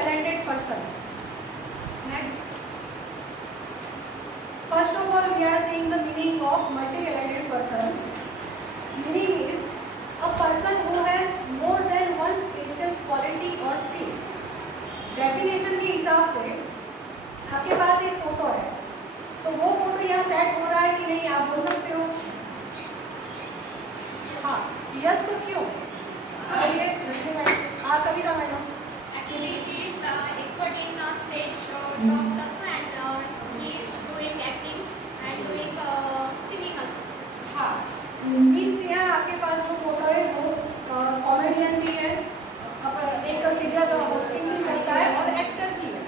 talented person. Next. First of all, we are seeing the meaning of multi-talented person. Meaning is a person who has more than one special quality or skill. Definition के हिसाब से आपके पास एक photo है, तो वो photo यहाँ set हो रहा है कि नहीं, आप बोल सकते हो हाँ, यस तो क्यों? चलिए रश्मि मैडम, आप कविता madam. Actually, he is expert in stage talks also, and he is doing acting and doing singing also. हाँ, मीन्स यहाँ आपके पास जो फोटो है वो कॉमेडियन भी है, एक सीरियल होस्टिंग भी करता है और एक्टर भी है।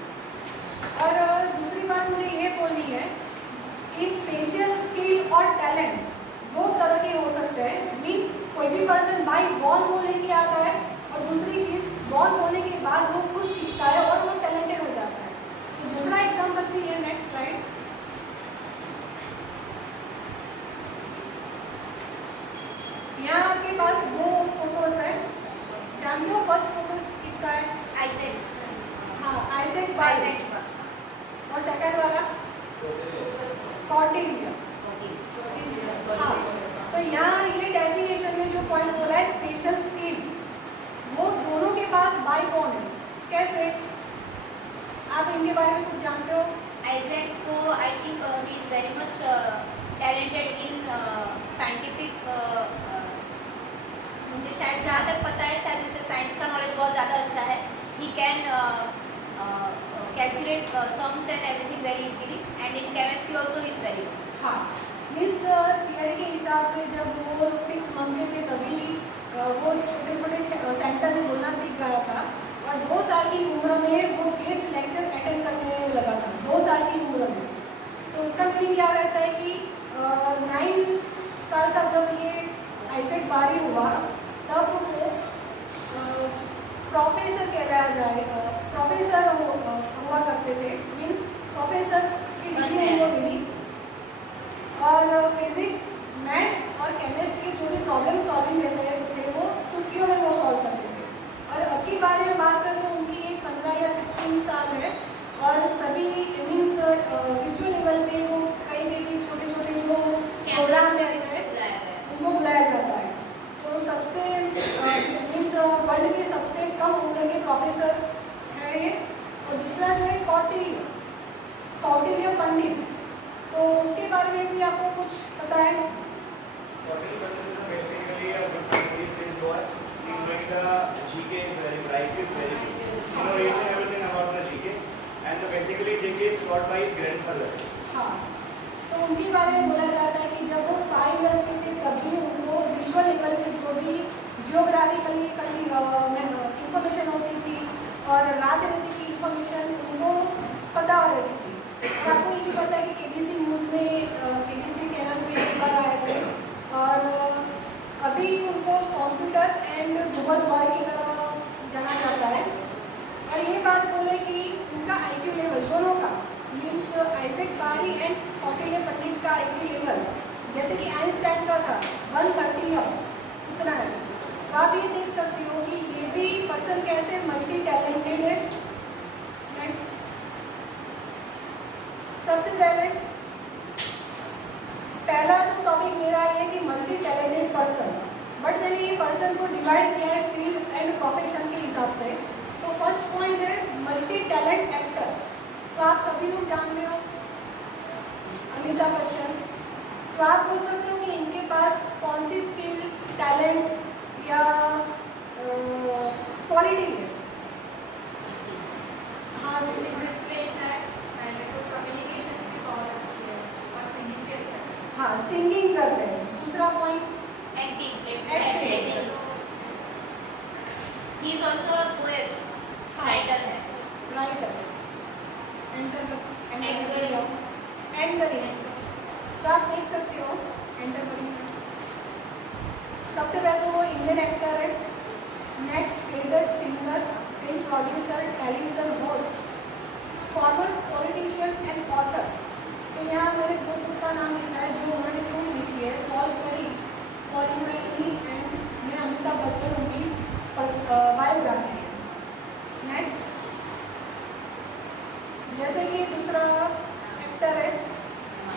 और दूसरी बात मुझे ये बोलनी है कि स्पेशल स्किल और टैलेंट दो तरह के हो सकते हैं। मीन्स कोई भी पर्सन बाई बॉर्न वो लेके आता है, और दूसरी चीज़ बॉर्न होने के बाद वो खुद सीखता है और वो टैलेंटेड हो जाता है। तो दूसरा एग्जाम्पल भी है, नेक्स्ट स्लाइड। यहाँ आपके पास दो फोटोज है, जानते हो फर्स्ट फोटो किसका है? Isaac. हाँ, आइजैक बाई। और सेकंड वाला कॉर्डेलिया। हाँ, तो यहाँ ये डेफिनेशन में जो पॉइंट बोला है स्पेशल स्किल, वो दोनों के पास बाई कौन है, कैसे? आप इनके बारे में कुछ जानते हो? Isaac को I think he is very much talented in scientific. मुझे शायद जहाँ तक पता है, शायद उसे साइंस का नॉलेज बहुत ज़्यादा अच्छा है. He can calculate sums and everything very easily, and in chemistry also he is very good. हाँ, मीन्स थियरी के हिसाब से जब वो 6 मंथ के थे तभी वो छोटे छोटे सेंटेंस बोलना सीख गया था, और 2 साल की उम्र में वो गेस्ट लेक्चर अटेंड करने लगा था, 2 साल की उम्र में। तो उसका मीनिंग क्या रहता है कि 9 साल का जब ये आइजैक बारी हुआ तब वो प्रोफेसर कहलाया जाएगा, प्रोफेसर हुआ करते थे। मीन्स प्रोफेसर की डिग्री उनको मिली, और फिजिक्स, मैथ्स और केमिस्ट्री के जो भी प्रॉब्लम सॉल्विंग रहते थे वो चुटकियों में वो सॉल्व करते थे। और अब की बार में बात करें तो उनकी एज 15 या 16 साल है, और सभी मीन्स विश्व लेवल पे वो कहीं पे भी छोटे छोटे जो प्रोग्राम रहते हैं उनको बुलाया जाता है। तो सबसे मीन्स वर्ल्ड के सबसे कम उम्र के प्रोफेसर है ये। और दूसरा जो है कौटिल्य पंडित, तो उसके बारे में भी आपको कुछ पता है? Kotili Pandit is basically a good British boy. He made the GK is very bright, is very good. He know each and everything about the GK, and basically GK is taught by his grandfather. हाँ, तो उनके बारे में बोला जाता है कि जब वो 5 इयर्स के थे तब भी उनको विश्व लेवल पे जो भी जियोग्राफिकली इंफॉर्मेशन होती थी और राजनीति की इंफॉर्मेशन उनको पता रहती थी। और आपको ये भी पता है कि केबीसी न्यूज़ में केबीसी चैनल पे एक बार आए थे, और अभी उनको कंप्यूटर एंड गूगल बॉय की तरह जाना जाता है। और ये बात बोले कि उनका IQ लेवल दोनों का, मीन्स आइजैक बारी एंड कौटिल्य पंडित का IQ लेवल जैसे कि आइंस्टाइन का था 130 उतना है। तो आप ये देख सकते हो कि ये भी पर्सन कैसे मल्टी टैलेंटेड है। नेक्स्ट, सबसे पहला तो टॉपिक मेरा ये है कि मल्टी टैलेंटेड पर्सन, बट मैंने ये पर्सन को डिवाइड किया है फील्ड एंड प्रोफेशन के हिसाब से। तो फर्स्ट पॉइंट है मल्टी टैलेंट एक्टर। तो आप सभी लोग जानते हो अमिताभ बच्चन, तो आप बोल सकते हो कि इनके पास कौन सी स्किल, टैलेंट या क्वालिटी है? हाँ, हाँ, सिंगिंग करते हैं। दूसरा point acting. He is also a poet, writer है। राइटर, एंड करिए। तो आप देख सकते हो एंटर करिए। सबसे पहले तो वो इंडियन एक्टर है। Next, playback singer, film producer, television host, farmer politician and author. तो यहाँ मैंने 2 बुक का नाम लिखा है जो उन्होंने खुद लिखी है, सॉल्व करी, for you and me, and मैं अमिताभ बच्चन उनकी बायोग्राफी है। नेक्स्ट,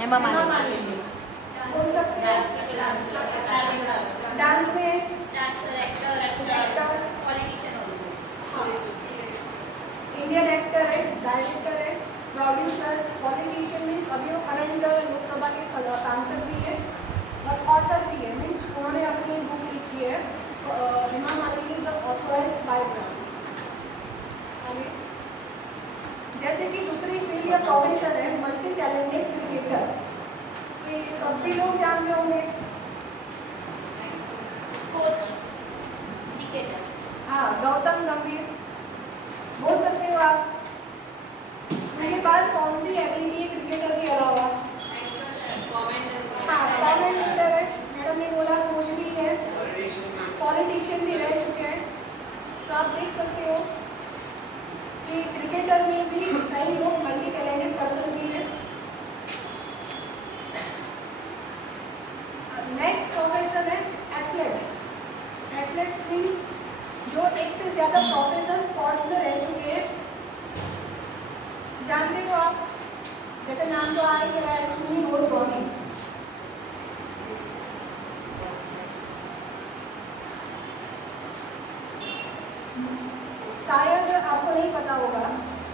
हेमा मालिनी। बोल सकते हैं डांस में डांसर, एक्टर, एक्टर, पॉलिटिशियन। हाँ इंडियन एक्टर है, डायरेक्टर है, प्रोड्यूसर, पॉलिटिशियन मीन्स अभी वो करंट लोकसभा के सांसद भी है और ऑथर भी है मीन्स उन्होंने अपनी बुक लिखी है Hema Malini the authorised biography. आगे जैसे कि दूसरी फील्ड या प्रोफेशन है मल्टी टैलेंटेड क्रिकेटर, तो ये सभी लोग जानते होंगे। Coach, cricketer. हाँ गौतम गंभीर बोल सकते हो आप। उनके पास कौन सी एबिलिटी है क्रिकेटर के अलावा? हाँ कमेंटेटर है, मैडम ने बोला, कोच भी है, पॉलिटिशियन भी रह चुके हैं। तो आप देख सकते हो कि क्रिकेटर में भी कई लोग मल्टी टैलेंटेड पर्सन भी हैं। नेक्स्ट प्रोफेशन है एथलेट। एथलेट मीन्स जो एक से ज़्यादा प्रोफेशनल स्पोर्ट्स में रह चुके हैं। जानते हो आप, जैसे नाम तो आ ही गया है, चुनी गोस्वामी। शायद आपको नहीं पता होगा,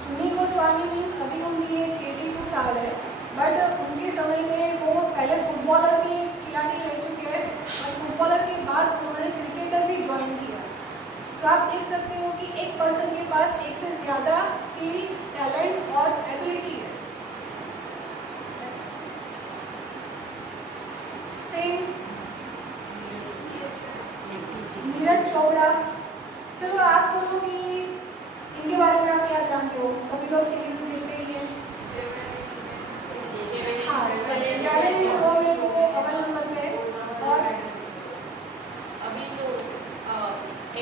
चुनी गोस्वामी मीन्स अभी उनकी एज 82 साल है, बट उनके समय में वो पहले फुटबॉलर के खिलाड़ी रह चुके हैं और फुटबॉलर के बाद उन्होंने क्रिकेटर भी ज्वाइन किया। तो आप देख सकते हो कि एक पर्सन के पास एक से ज़्यादा स्किल, टैलेंट और एबिलिटी है। सेम नीरज चोपड़ा। चलो आप बोलो कि इनके बारे में आप क्या जानते हो? सभी लोग टीवी देखते ही हैं। हाँ चैलेंज शो में वो अव्वल नंबर पे है। और अभी तो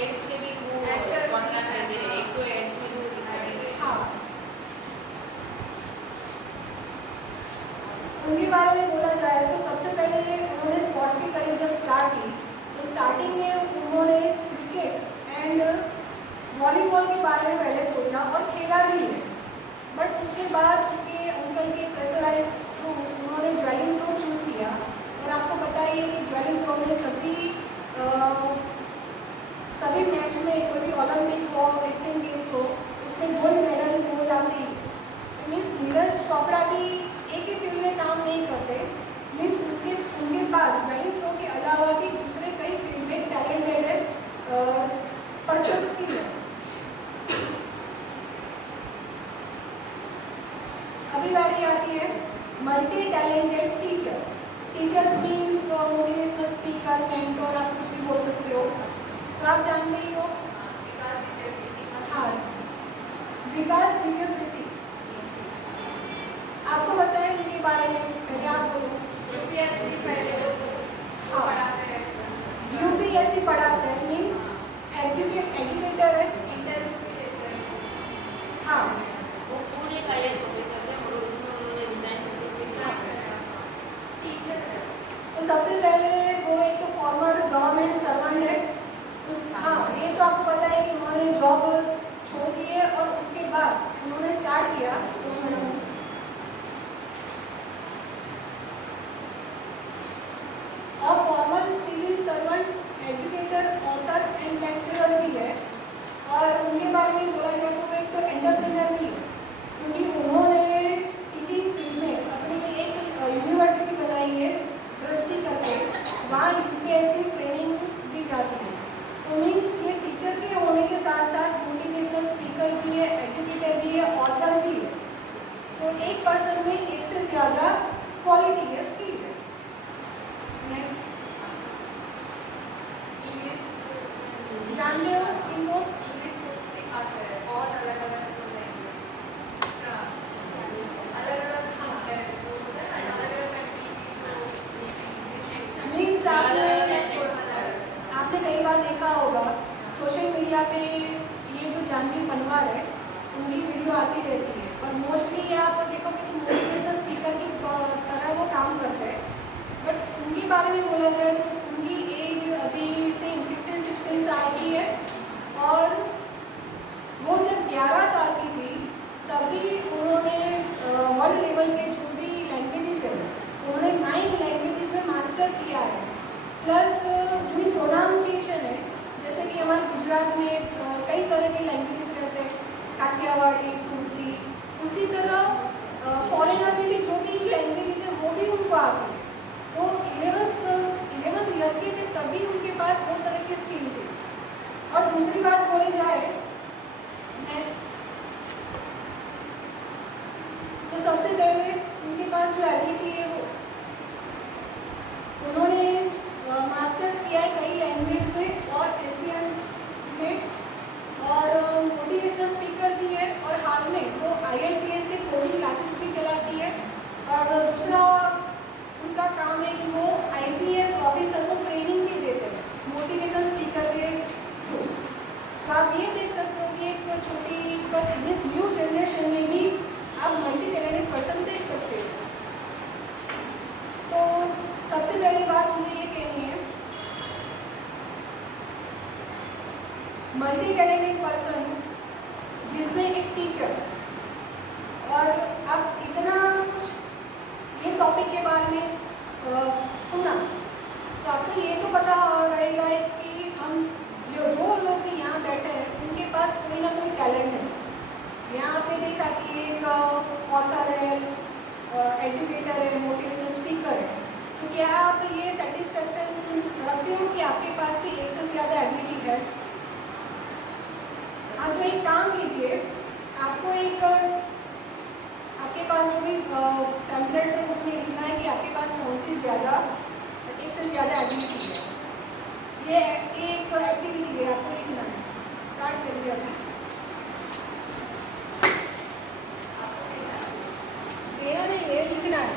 एड्स के भी वो कॉन्ट्रैक्ट दे रहे हैं, एक तो एड्स में भी वो दिखाई दे रहे हैं। हाँ उनके बारे में बोला जाए तो सबसे पहले उन्होंने स्पोर्ट्स की करियर जब स्टार्ट की तो स्टार्टिंग में उन्होंने क्रिकेट एंड वॉलीबॉल के बारे में पहले सोचा और खेला भी है, बट उसके बाद उसके अंकल के प्रेशराइज थ्रू उन्होंने ज्वेलिंग थ्रो चूज़ किया। और आपको पता ही है कि ज्वेलिंग थ्रो में सभी मैच में कोई भी ओलंपिक हो, एशियन गेम्स हो, उसमें गोल्ड मेडल हो जाते हैं। मीन्स नीरज चोपड़ा भी एक ही फील्ड में काम नहीं करते, मीन्स उनके पास ज्वेलिंग थ्रो के अलावा भी दूसरे कई फील्ड में टैलेंटेड पर्सन्स की है। अभी बारी आती है multi talented teacher. Teachers means motivational speaker, mentor, आप कुछ भी बोल सकते हो। तो आप जानते ही हो हाँ विकास दिव्यकृति। आपको पता है इनके बारे में? पहले आप बोलो। यूपीएससी पढ़ाते हैं मीन्स एजुकेटर है, हाँ वो पूरे का ये ऑफिसर थे, मगर उसमें उन्होंने रिजाइन करके टीचर है। तो सबसे पहले वो एक तो फॉर्मर गवर्नमेंट सर्वेंट है। हाँ ये तो आपको पता है कि उन्होंने जॉब छोड़ दी है और उसके बाद उन्होंने स्टार्ट किया और former civil servant, educator, author and lecturer भी है। और उनके बारे में बोला जाए तो एक तो एंटरप्रेन्योर भी है, क्योंकि उन्होंने टीचिंग फील्ड में अपनी एक यूनिवर्सिटी बनाई है दृष्टि करके, वहाँ यूपीएससी ट्रेनिंग दी जाती है। तो मीन्स ये टीचर के होने के साथ साथ मोटिवेशनल स्पीकर भी है, एजुकेटर भी है, ऑथर भी है। तो एक पर्सन में एक से ज़्यादा क्वालिटी है, स्किल है। नेक्स्ट इंग्लिश जानते हो इनको? इंग्लिश सिखाते हैं, बहुत अलग अलग लैंग्वेज, अलग अलग हाँ है जो होता है ना, अलग अलग मीन्स आपने कई बार देखा होगा सोशल मीडिया पे ये जो जानवी पनवार है उनकी वीडियो आती रहती है और मोस्टली आप देखोगे तो मोटिवेशनल स्पीकर की तरह वो काम करते हैं। बट उनके बारे में बोला जाए तो उनकी एज अभी से 15-16 साल की है और वो जब 11 साल की थी तभी उन्होंने वर्ल्ड लेवल के जो भी लैंग्वेजेस है रजिस्टर किया है, प्लस जो प्रोनाउंसिएशन है, जैसे कि हमारे गुजरात में कई तरह के लैंग्वेजेस रहते हैं, काठियावाड़ी, सुरती, उसी तरह फॉरेनर में भी जो भी लैंग्वेजेस है वो भी उनको आती है। तो 11th ईयर के थे तभी उनके पास वो तरह की स्किल थी। और दूसरी बात बोली जाए नेक्स्ट, तो सबसे पहले उनके पास जो एबिलिटी है वो उन्होंने मास्टर्स किया है कई लैंग्वेज में और एशियंस में, और मोटिवेशनल स्पीकर भी है, और हाल में वो IELTS के कोचिंग क्लासेस भी चलाती है। और दूसरा उनका काम है कि वो IPS ऑफिसर को ट्रेनिंग भी देते हैं मोटिवेशनल स्पीकर के थ्रू। तो आप ये देख सकते हो कि एक छोटी बच्ची इस न्यू जनरेशन में भी आप मल्टी टैलेंटेड पर्सन देख सकते हो। तो सबसे पहली बात मुझे ये कहनी है, मल्टी टैलेंटेड पर्सन जिसमें एक टीचर, और अब इतना कुछ ये टॉपिक के बारे में सुना तो आपको ये तो पता रहेगा कि हम जो लोग भी यहाँ बैठे हैं उनके पास कोई ना कोई टैलेंट है। यहाँ आपने देखा कि एक ऑथर है, एजुकेटर है, मोटिवेशनल स्पीकर है। तो क्या आप ये सेटिस्फेक्शन रखते हो कि आपके पास भी एक से ज़्यादा एबिलिटी है? हाँ, तो एक काम कीजिए, आपको एक आपके पास जो भी टेम्पलेट्स है उसमें लिखना है कि आपके पास कौन सी ज़्यादा एक से ज़्यादा एबिलिटी है। ये एक एक्टिविटी है, आपको लिखना है। स्टार्ट करिए अभी। देना नहीं है, लिखना है,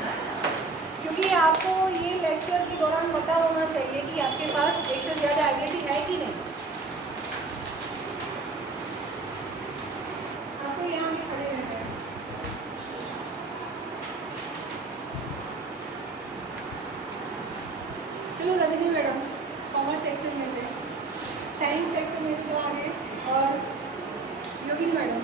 क्योंकि आपको ये लेक्चर के दौरान पता होना चाहिए कि आपके पास एक से ज़्यादा एबिलिटी है कि नहीं। आपको यहाँ भी खड़े रहना है। चलो रजनी मैडम कॉमर्स सेक्शन में से, साइंस सेक्शन में से तो आ गए, और योगिनी मैडम।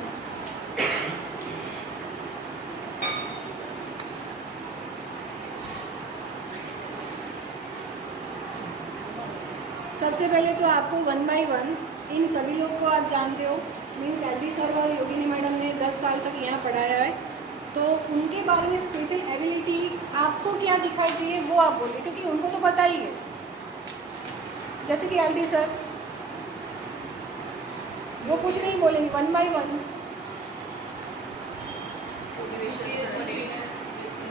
सबसे पहले तो आपको 1 by 1 इन सभी लोग को आप जानते हो, मीन्स LD सर और योगिनी मैडम ने 10 साल तक यहाँ पढ़ाया है, तो उनके बारे में स्पेशल एबिलिटी आपको क्या दिखाई दी है वो आप बोलिए, क्योंकि उनको तो पता ही है। जैसे कि LD सर वो कुछ नहीं बोलेंगे, 1 by 1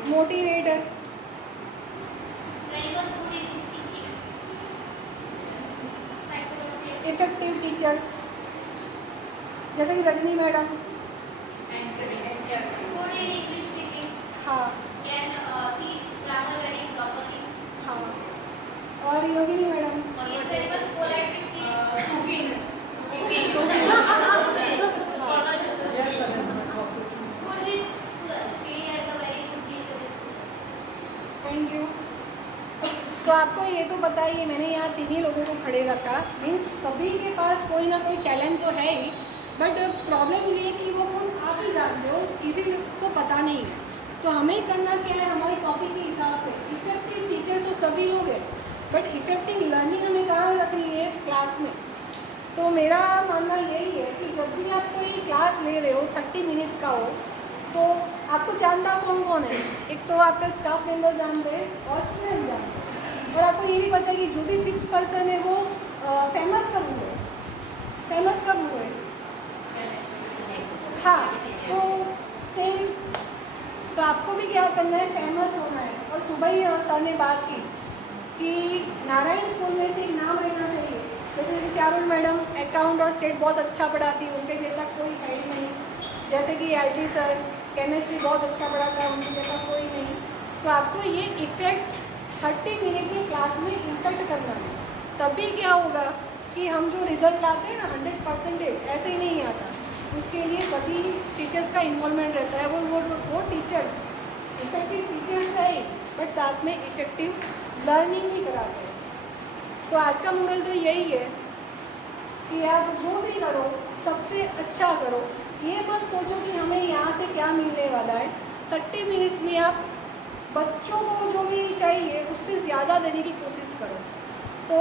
मोटिवेटर, इफेक्टिव टीचर्स, जैसे कि रजनी मैडम, हाँ हाँ, और योगिनी मैडम थैंक यू। तो आपको ये तो पता ही है, मैंने यहाँ 3 ही लोगों को खड़े रखा, मीन्स सभी के पास कोई ना कोई टैलेंट तो है ही, बट प्रॉब्लम ये है कि वो खुद आप ही जानते हो, किसी को पता नहीं है। तो हमें करना क्या है, हमारी कॉपी के हिसाब से इफेक्टिव टीचर तो सभी लोग हैं, बट इफेक्टिव लर्निंग हमें कहाँ रखनी है, क्लास में। तो मेरा मानना यही है कि जब भी आप कोई क्लास ले रहे हो 30 मिनट्स का हो, तो आपको जानता कौन कौन है, एक तो आपका स्टाफ मेंबर जानते हैं और स्टूडेंट जानते हैं, और आपको ये भी पता है कि जो भी 6 पर्सन है वो फेमस कब हुए, हाँ, तो सेम, तो आपको भी क्या करना है, फेमस होना है। और सुबह ही सर ने बात की कि नारायण स्कूल में से एक नाम रहना चाहिए, जैसे कि चारुल मैडम अकाउंट और स्टेट बहुत अच्छा पढ़ाती है, उनके जैसा कोई है ही नहीं। जैसे कि LD सर केमिस्ट्री बहुत अच्छा पढ़ाता है, उनके जैसा कोई नहीं। तो आपको ये इफेक्ट 30 मिनट में क्लास में इम्पैक्ट करना है, तभी क्या होगा कि हम जो रिजल्ट लाते हैं ना 100% ऐसे ही नहीं आता, उसके लिए सभी टीचर्स का इन्वॉल्वमेंट रहता है। वो टीचर्स इफेक्टिव टीचर्स है ही, बट साथ में इफेक्टिव लर्निंग भी कराते हैं। तो आज का मोरल तो यही है कि आप जो भी करो सबसे अच्छा करो, ये मत सोचो कि हमें यहाँ से क्या मिलने वाला है। 30 मिनट्स में आप बच्चों को जो भी चाहिए उससे ज़्यादा देने की कोशिश करो। तो